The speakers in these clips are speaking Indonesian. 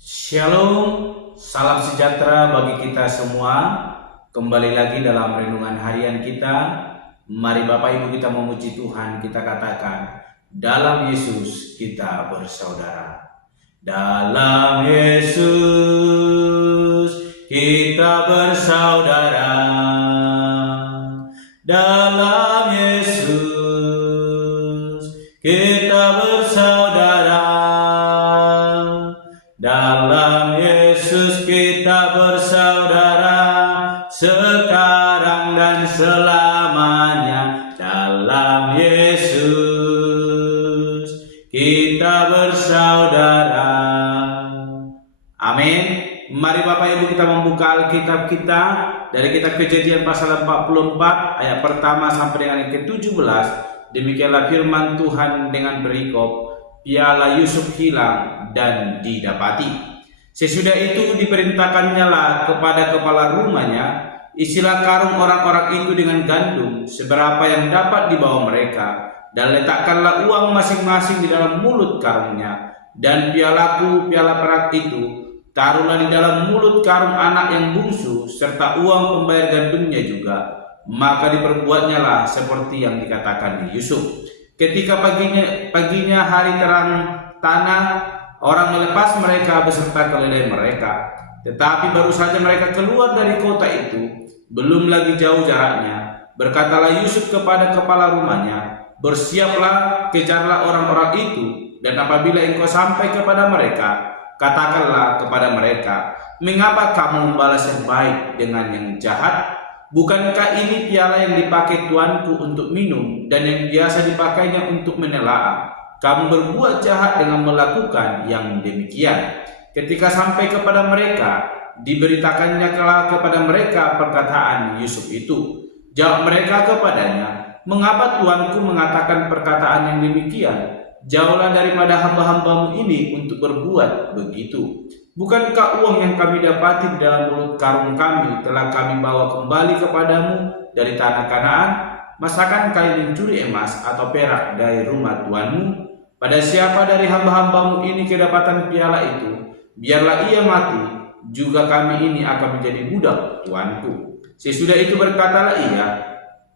Shalom, salam sejahtera bagi kita semua. Kembali lagi dalam renungan harian kita. Mari Bapak Ibu kita memuji Tuhan. Kita katakan, dalam Yesus kita bersaudara. Dalam Yesus kita bersaudara. Dalam Yesus kita bersaudara. Dalam Yesus kita bersaudara, sekarang dan selamanya. Dalam Yesus kita bersaudara. Amin. Mari Bapak Ibu kita membuka Alkitab kita dari kitab Kejadian pasal 44 ayat pertama sampai dengan yang ke-17. Demikianlah firman Tuhan dengan berikop, piala Yusuf hilang dan didapati. Sesudah itu diperintahkannya lah kepada kepala rumahnya, isilah karung orang-orang itu dengan gandum seberapa yang dapat dibawa mereka, dan letakkanlah uang masing-masing di dalam mulut karungnya, dan pialaku, piala perak itu, taruhlah di dalam mulut karung anak yang bungsu, serta uang pembayar gandumnya juga. Maka diperbuatnya lah seperti yang dikatakan Yusuf. Ketika paginya hari terang tanah, orang melepas mereka beserta keledai mereka. Tetapi baru saja mereka keluar dari kota itu, belum lagi jauh jaraknya, berkatalah Yusuf kepada kepala rumahnya, bersiaplah, kejarlah orang-orang itu, dan apabila engkau sampai kepada mereka, katakanlah kepada mereka, mengapa kamu membalas yang baik dengan yang jahat? Bukankah ini piala yang dipakai tuanku untuk minum dan yang biasa dipakainya untuk menelaah? Kamu berbuat jahat dengan melakukan yang demikian. Ketika sampai kepada mereka, diberitakannya kepada mereka perkataan Yusuf itu. Jawab mereka kepadanya, mengapa tuanku mengatakan perkataan yang demikian? Jauhlah daripada hamba-hambamu ini untuk berbuat begitu. Bukankah uang yang kami dapati di dalam mulut karung kami telah kami bawa kembali kepadamu dari tanah Kanaan? Masakan kalian mencuri emas atau perak dari rumah tuanmu? Pada siapa dari hamba-hambamu ini kedapatan piala itu, biarlah ia mati, juga kami ini akan menjadi budak tuanku. Sesudah itu berkatalah ia,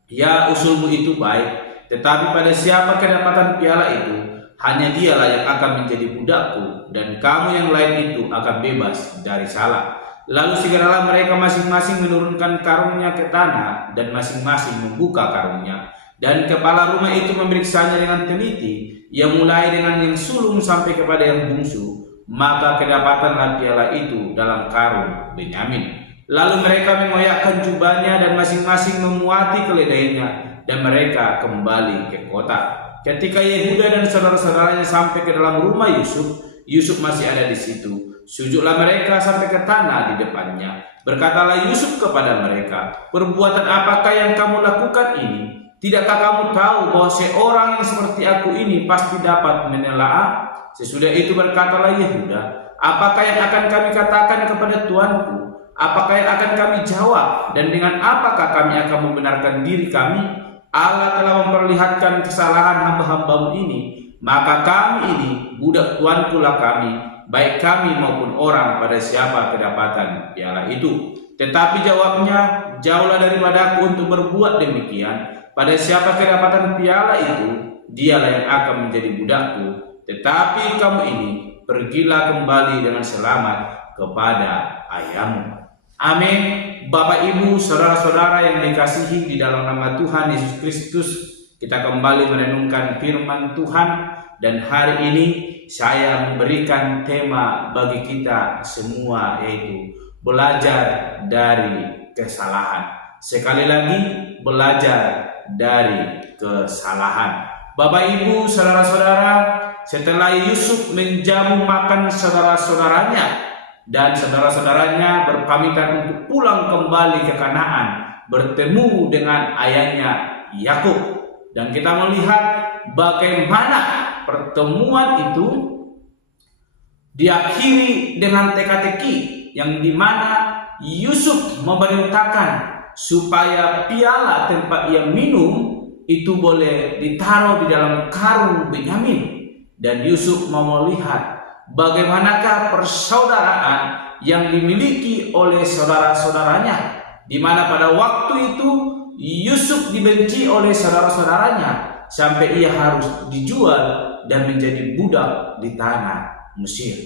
ya usulmu itu baik, tetapi pada siapa kedapatan piala itu, hanya dialah yang akan menjadi budakku, dan kamu yang lain itu akan bebas dari salah. Lalu segeralah mereka masing-masing menurunkan karungnya ke tanah, dan masing-masing membuka karungnya. Dan kepala rumah itu memeriksanya dengan teliti, yang mulai dengan yang sulung sampai kepada yang bungsu. Maka kedapatanlah piala itu dalam karung Benyamin. Lalu mereka mengoyakkan jubahnya dan masing-masing memuati keledainya, dan mereka kembali ke kota. Ketika Yehuda dan saudara-saudaranya sampai ke dalam rumah Yusuf, Yusuf masih ada di situ. Sujudlah mereka sampai ke tanah di depannya. Berkatalah Yusuf kepada mereka, perbuatan apakah yang kamu lakukan ini? Tidakkah kamu tahu bahwa seorang yang seperti aku ini pasti dapat menelaah? Sesudah itu berkatalah Yehuda, apakah yang akan kami katakan kepada tuanku? Apakah yang akan kami jawab? Dan dengan apakah kami akan membenarkan diri kami? Allah telah memperlihatkan kesalahan hamba-hambamu ini, maka kami ini budak tuanku lah kami, baik kami maupun orang pada siapa kedapatan piala itu. Tetapi jawabnya, jauhlah daripadaku untuk berbuat demikian. Pada siapa kedapatan piala itu, dialah yang akan menjadi budakku. Tetapi kamu ini, pergilah kembali dengan selamat kepada ayahmu. Amin. Bapak Ibu, saudara-saudara yang dikasihi di dalam nama Tuhan Yesus Kristus, kita kembali merenungkan firman Tuhan, dan hari ini saya memberikan tema bagi kita semua, yaitu belajar dari kesalahan. Sekali lagi, belajar dari kesalahan. Bapak Ibu, saudara-saudara, setelah Yusuf menjamu makan saudara-saudaranya, dan saudara-saudaranya berpamitan untuk pulang kembali ke Kanaan, bertemu dengan ayahnya Yakub. Dan kita melihat bagaimana pertemuan itu diakhiri dengan teka-teki, yang dimana Yusuf memerintahkan supaya piala tempat ia minum itu boleh ditaruh di dalam karung Benyamin. Dan Yusuf mau melihat bagaimanakah persaudaraan yang dimiliki oleh saudara-saudaranya, di mana pada waktu itu Yusuf dibenci oleh saudara-saudaranya sampai ia harus dijual dan menjadi budak di tanah Mesir.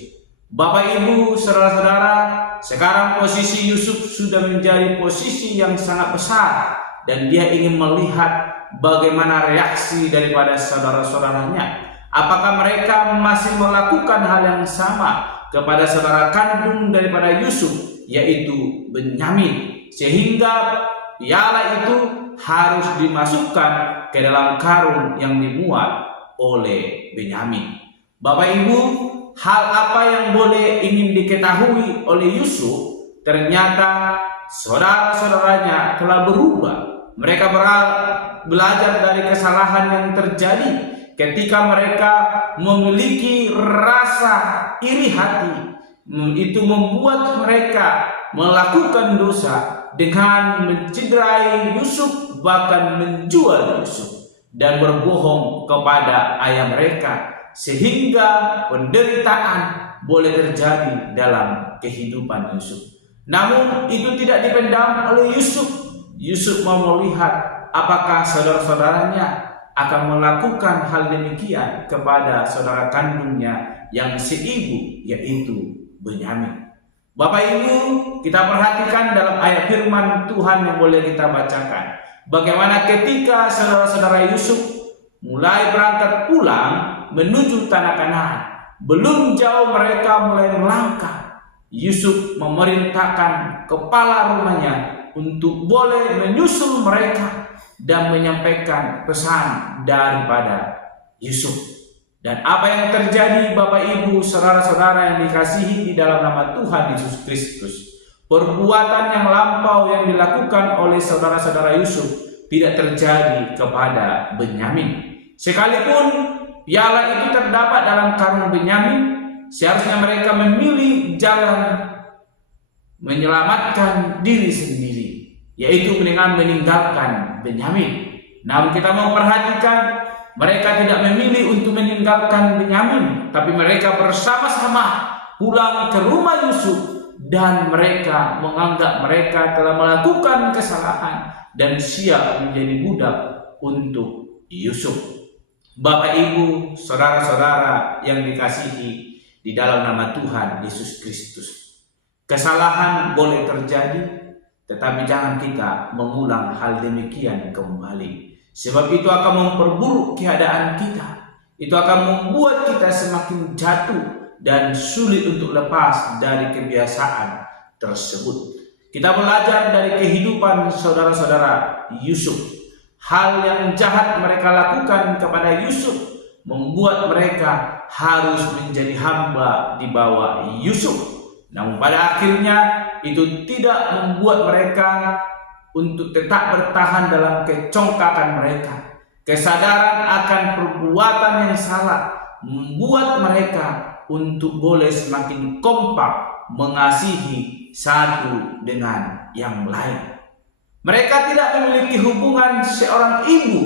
Bapak Ibu, saudara-saudara, sekarang posisi Yusuf sudah menjadi posisi yang sangat besar dan dia ingin melihat bagaimana reaksi daripada saudara-saudaranya. Apakah mereka masih melakukan hal yang sama kepada saudara kandung daripada Yusuf, yaitu Benyamin, sehingga piala itu harus dimasukkan ke dalam karung yang dimuat oleh Benyamin. Bapak Ibu, hal apa yang boleh ingin diketahui oleh Yusuf? Ternyata saudara-saudaranya telah berubah. Mereka belajar dari kesalahan yang terjadi ketika mereka memiliki rasa iri hati. Itu membuat mereka melakukan dosa dengan mencederai Yusuf, bahkan menjual Yusuf dan berbohong kepada ayah mereka, sehingga penderitaan boleh terjadi dalam kehidupan Yusuf. Namun itu tidak dipendam oleh Yusuf. Yusuf mau melihat apakah saudara-saudaranya akan melakukan hal demikian kepada saudara kandungnya yang seibu, yaitu Benyamin. Bapak Ibu, kita perhatikan dalam ayat firman Tuhan yang boleh kita bacakan, bagaimana ketika saudara-saudara Yusuf mulai berangkat pulang menuju tanah Kanaan. Belum jauh mereka mulai melangkah, Yusuf memerintahkan kepala rumahnya untuk boleh menyusul mereka dan menyampaikan pesan daripada Yusuf. Dan apa yang terjadi Bapak Ibu, saudara-saudara yang dikasihi di dalam nama Tuhan Yesus Kristus, perbuatan yang lampau yang dilakukan oleh saudara-saudara Yusuf tidak terjadi kepada Benyamin. Sekalipun piala itu terdapat dalam karung Benyamin, seharusnya mereka memilih jalan menyelamatkan diri sendiri, yaitu dengan meninggalkan Benyamin. Namun kita mau perhatikan, mereka tidak memilih untuk meninggalkan Benyamin, tapi mereka bersama-sama pulang ke rumah Yusuf dan mereka menganggap mereka telah melakukan kesalahan dan siap menjadi budak untuk Yusuf. Bapak Ibu, saudara-saudara yang dikasihi di dalam nama Tuhan Yesus Kristus, kesalahan boleh terjadi, tetapi jangan kita mengulang hal demikian kembali. Sebab itu akan memperburuk keadaan kita. Itu akan membuat kita semakin jatuh dan sulit untuk lepas dari kebiasaan tersebut. Kita belajar dari kehidupan saudara-saudara Yusuf. Hal yang jahat mereka lakukan kepada Yusuf membuat mereka harus menjadi hamba di bawah Yusuf. Namun pada akhirnya itu tidak membuat mereka untuk tetap bertahan dalam kecongkakan mereka. Kesadaran akan perbuatan yang salah membuat mereka untuk boleh semakin kompak mengasihi satu dengan yang lain. Mereka tidak memiliki hubungan seorang ibu.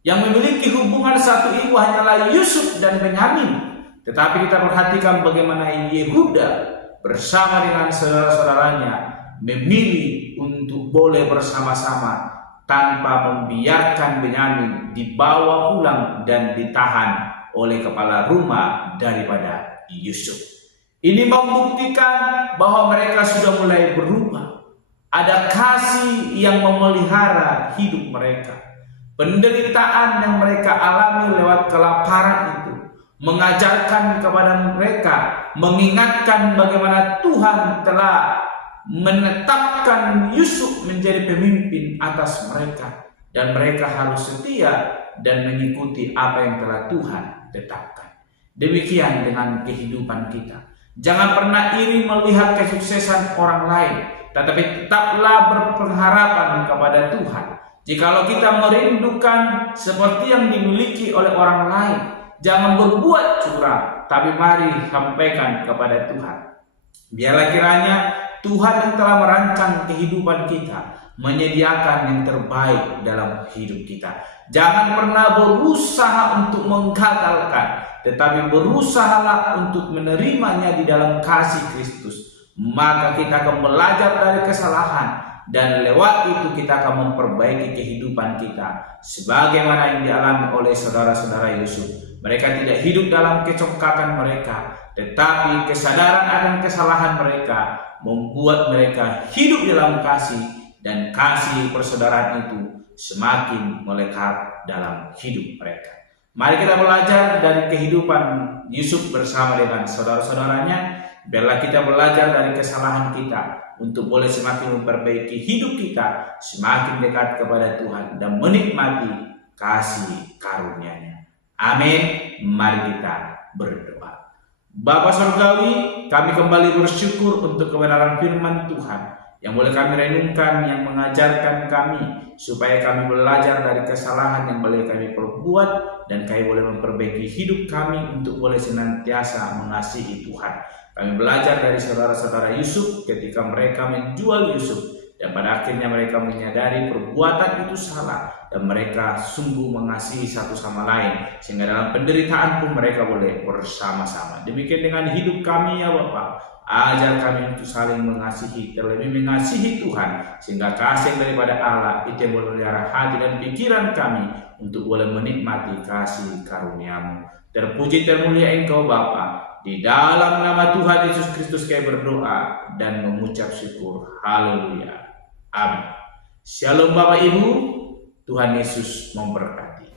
Yang memiliki hubungan satu ibu hanyalah Yusuf dan Benyamin. Tetapi kita perhatikan bagaimana Yehuda bersama dengan saudara-saudaranya memilih untuk boleh bersama-sama tanpa membiarkan Benyamin dibawa pulang dan ditahan oleh kepala rumah daripada Yusuf. Ini membuktikan bahwa mereka sudah mulai berubah. Ada kasih yang memelihara hidup mereka. Penderitaan yang mereka alami lewat kelaparan itu mengajarkan kepada mereka, mengingatkan bagaimana Tuhan telah menetapkan Yusuf menjadi pemimpin atas mereka, dan mereka harus setia dan mengikuti apa yang telah Tuhan tetapkan. Demikian dengan kehidupan kita. Jangan pernah iri melihat kesuksesan orang lain, tetapi tetaplah berpengharapan kepada Tuhan. Jikalau kita merindukan seperti yang dimiliki oleh orang lain, jangan berbuat curang, tapi mari sampaikan kepada Tuhan. Biarlah kiranya Tuhan yang telah merancang kehidupan kita menyediakan yang terbaik dalam hidup kita. Jangan pernah berusaha untuk menggagalkan, tetapi berusahalah untuk menerimanya di dalam kasih Kristus. Maka kita akan belajar dari kesalahan, dan lewat itu kita akan memperbaiki kehidupan kita. Sebagaimana yang dialami oleh saudara-saudara Yusuf. Mereka tidak hidup dalam kecongkakan mereka, tetapi kesadaran akan kesalahan mereka membuat mereka hidup dalam kasih, dan kasih persaudaraan itu semakin melekat dalam hidup mereka. Mari kita belajar dari kehidupan Yusuf bersama dengan saudara-saudaranya. Biarlah kita belajar dari kesalahan kita untuk boleh semakin memperbaiki hidup kita, semakin dekat kepada Tuhan, dan menikmati kasih karunia-Nya. Amin. Mari kita berdoa. Bapa Surgawi, kami kembali bersyukur untuk kebenaran firman Tuhan yang boleh kami renungkan, yang mengajarkan kami supaya kami belajar dari kesalahan yang boleh kami perbuat, dan kami boleh memperbaiki hidup kami untuk boleh senantiasa mengasihi Tuhan. Kami belajar dari saudara-saudara Yusuf ketika mereka menjual Yusuf, dan pada akhirnya mereka menyadari perbuatan itu salah, dan mereka sungguh mengasihi satu sama lain, sehingga dalam penderitaan pun mereka boleh bersama-sama. Demikian dengan hidup kami ya Bapa. Ajar kami untuk saling mengasihi, terlebih mengasihi Tuhan, sehingga kasih daripada Allah itu yang boleh melihara hati dan pikiran kami untuk boleh menikmati kasih karunia-Mu. Terpuji termulia Engkau Bapa. Di dalam nama Tuhan Yesus Kristus kami berdoa dan mengucap syukur. Haleluya. Amin. Shalom Bapak Ibu. Tuhan Yesus memberkati.